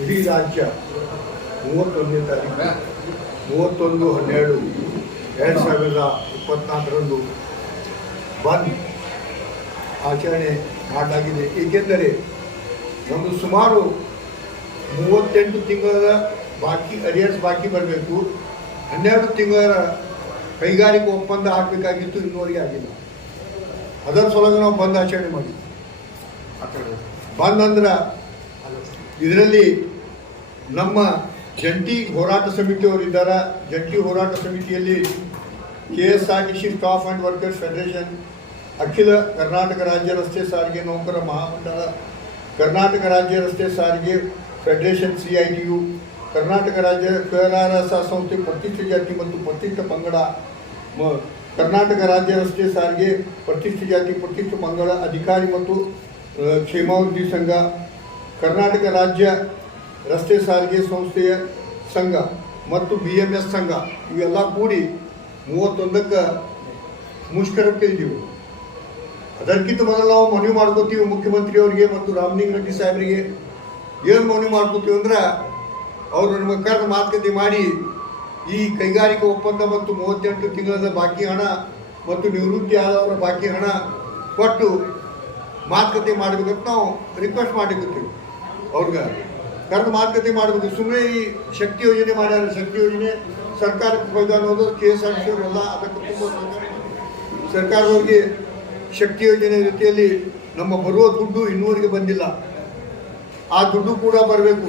ಇಡೀ ರಾಜ್ಯ 31ನೇ ತಾರೀಕು 31/12/2024 ಬಂದ್ ಆಚರಣೆ ಮಾಡಲಾಗಿದೆ. ಏಕೆಂದರೆ ನಮ್ಮದು ಸುಮಾರು 38 ತಿಂಗಳ ಬಾಕಿ ಅರಿಯರ್ಸ್ ಬಾಕಿ ಬರಬೇಕು. 12 ತಿಂಗಳ ಕೈಗಾರಿಕಾ ಒಪ್ಪಂದ ಆಗಬೇಕಾಗಿತ್ತು, ಇನ್ನೂವರೆಗೆ ಆಗಿಲ್ಲ. ಅದರ ಸಲುವಾಗಿ ನಾವು ಬಂದ್ ಆಚರಣೆ ಮಾಡಿದ್ವಿ. ಬಂದ್ ಅಂದ್ರೆ ಇದರಲ್ಲಿ ನಮ್ಮ ಜಂಟಿ ಹೋರಾಟ ಸಮಿತಿಯವರು ಇದ್ದಾರೆ. ಜಂಟಿ ಹೋರಾಟ ಸಮಿತಿಯಲ್ಲಿ KSRTC staff and workers federation, ಅಖಿಲ ಕರ್ನಾಟಕ ರಾಜ್ಯ ರಸ್ತೆ ಸಾರಿಗೆ ನೌಕರ ಮಹಾಮಂಡಳ, ಕರ್ನಾಟಕ ರಾಜ್ಯ ರಸ್ತೆ ಸಾರಿಗೆ ಫೆಡರೇಷನ್ CITU, ಕರ್ನಾಟಕ ರಾಜ್ಯ KRS ಸಂಸ್ಥೆ ಪರಿಶಿಷ್ಟ ಜಾತಿ ಮತ್ತು ಪರಿಶಿಷ್ಟ ಪಂಗಡ, ಕರ್ನಾಟಕ ರಾಜ್ಯ ರಸ್ತೆ ಸಾರಿಗೆ ಪರಿಶಿಷ್ಟ ಜಾತಿ ಪರಿಶಿಷ್ಟ ಪಂಗಡ ಅಧಿಕಾರಿ ಮತ್ತು ಕ್ಷೇಮಾಭಿವೃದ್ಧಿ ಸಂಘ, ಕರ್ನಾಟಕ ರಾಜ್ಯ ರಸ್ತೆ ಸಾರಿಗೆ ಸಂಸ್ಥೆಯ ಸಂಘ ಮತ್ತು BMS ಸಂಘ ಇವೆಲ್ಲ ಕೂಡಿ 31ಕ್ಕೆ ಮುಷ್ಕರಕ್ಕೆ ಇದ್ದೀವಿ. ಅದಕ್ಕಿಂತ ಮೊದಲು ನಾವು ಮನವಿ ಮಾಡ್ಕೋತೀವಿ ಮುಖ್ಯಮಂತ್ರಿಯವರಿಗೆ ಮತ್ತು ರಾಮಲಿಂಗ ರೆಡ್ಡಿ ಸಾಹೇಬರಿಗೆ. ಏನು ಮನವಿ ಮಾಡ್ಕೋತೀವಿ ಅಂದ್ರೆ, ಅವರು ನಮಗೆ ಕರೆದು ಮಾತುಕತೆ ಮಾಡಿ ಈ ಕೈಗಾರಿಕಾ ಒಪ್ಪಂದ ಮತ್ತು 38 ತಿಂಗಳ ಬಾಕಿ ಹಣ ಮತ್ತು ನಿವೃತ್ತಿ ಆದವರ ಬಾಕಿ ಹಣ ಕೊಟ್ಟು ಮಾತುಕತೆ ಮಾಡಬೇಕಂತ ನಾವು ರಿಕ್ವೆಸ್ಟ್ ಮಾಡಿರ್ತೀವಿ. ಅವ್ರಿಗೆ ಕರೆದು ಮಾತುಕತೆ ಮಾಡಬೇಕು. ಸುಮ್ಮನೆ ಈ ಶಕ್ತಿ ಯೋಜನೆ ಮಾಡ್ಯಾರ. ಶಕ್ತಿ ಯೋಜನೆ ಸರ್ಕಾರಕ್ಕೆ ಫೈದಾ ಅನ್ನೋದು KSRTC ಅವರೆಲ್ಲ ಅದಕ್ಕೆ ತುಂಬ ಸರ್ಕಾರದವ್ರಿಗೆ ಶಕ್ತಿ ಯೋಜನೆ ಜೊತೆಯಲ್ಲಿ ನಮ್ಮ ಬರುವ ದುಡ್ಡು ಇನ್ನೂವರೆಗೆ ಬಂದಿಲ್ಲ. ಆ ದುಡ್ಡು ಕೂಡ ಬರಬೇಕು.